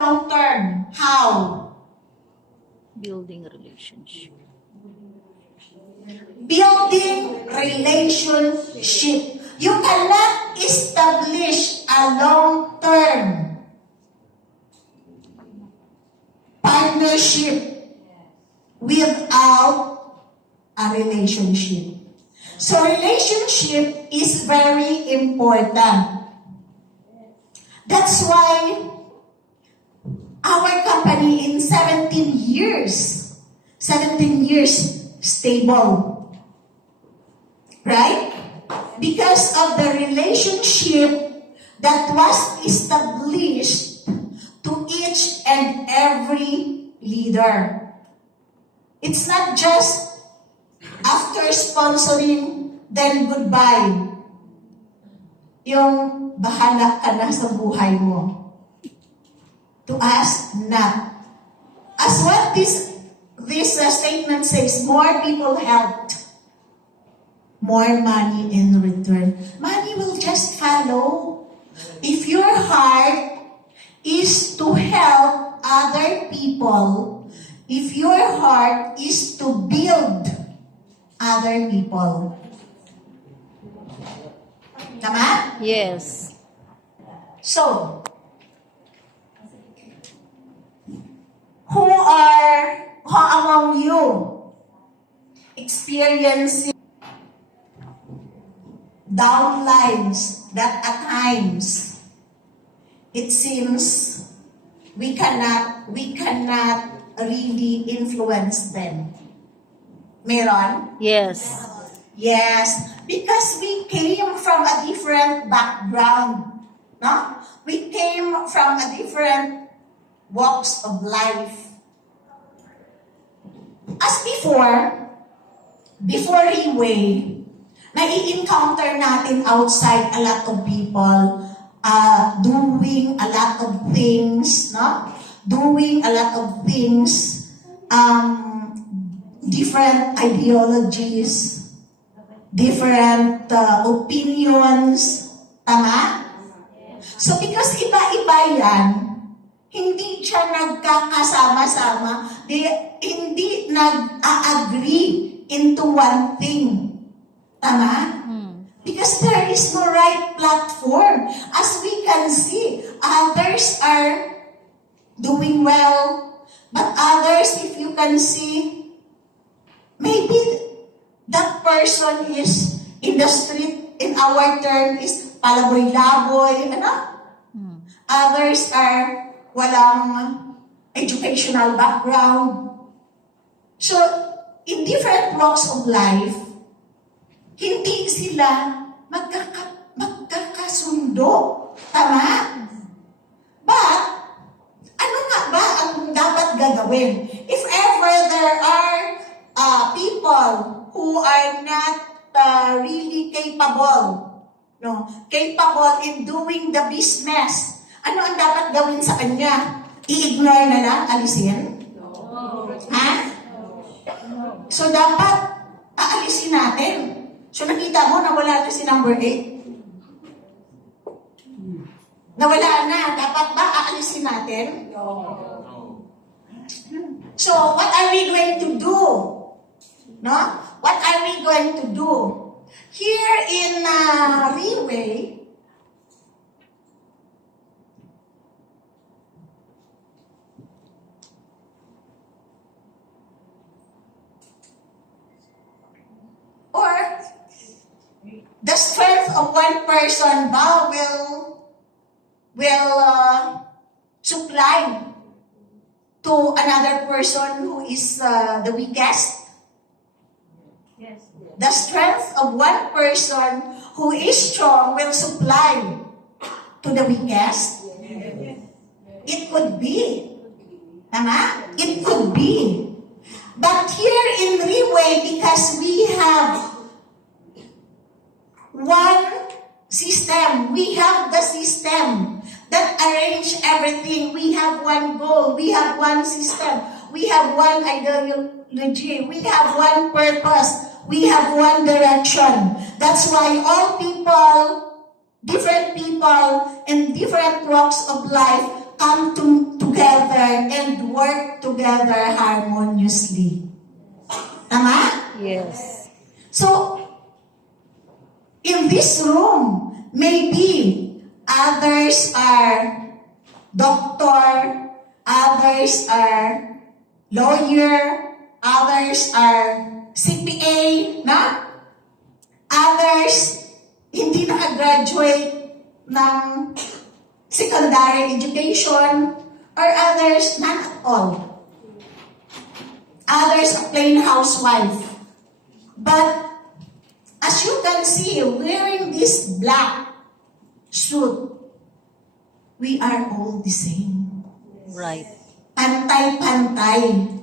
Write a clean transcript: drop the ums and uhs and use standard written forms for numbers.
long term. How? Building a relationship. Building relationship. You cannot establish a long-term partnership without a relationship. So relationship is very important. That's why our company in 17 years stable. Right? Because of the relationship that was established to each and every leader. It's not just after sponsoring, then goodbye. Yung bahala ka na sa buhay mo. To us, not. As what this statement says, more people helped. More money in return. Money will just follow. If your heart is to help other people, if your heart is to build other people. Tama? Yes. So, who among you experiencing downlines that at times it seems we cannot really influence them? Meron? Yes. Yes, because we came from a different background, no? We came from a different walks of life. As before Reway, nai-encounter natin outside a lot of people doing a lot of things, no? Doing a lot of things, different ideologies, different opinions. Tama? So because iba-iba yan, hindi siya nagkakasama-sama, hindi nag-agree into one thing. Tama? Because there is no right platform. As we can see, others are doing well, but others, if you can see, maybe that person is in the street, in our term, is palaboy-laboy, ano? Others are walang educational background. So, in different walks of life, hindi sila magkakasundo. Tama? But, ano nga ba ang dapat gagawin? If ever there are people who are not really capable in doing the business, ano ang dapat gawin sa kanya? I-ignore na lang? Alisin? No. Ha? So, dapat aalisin natin. So, nakita mo, nawala na si number 8. Nawala na. Dapat ba aalisin natin? No. So, what are we going to do? No? What are we going to do? Here in Reway, or the strength of one person ba will supply to another person who is the weakest? Yes. The strength of one person who is strong will supply to the weakest? Yes. It could be. Tama? It could be. But here in Reway, because we have one system, we have the system that arrange everything. We have one goal. We have one system. We have one ideology. We have one purpose. We have one direction. That's why all people, different people in different walks of life come together together and work together harmoniously. Tama? Yes. So, in this room, maybe others are doctor, others are lawyer, others are CPA, na? Others, hindi nakagraduate ng secondary education, or others, not at all. Others, a plain housewife. But, as you can see, wearing this black suit, we are all the same. Right. Pantay-pantay.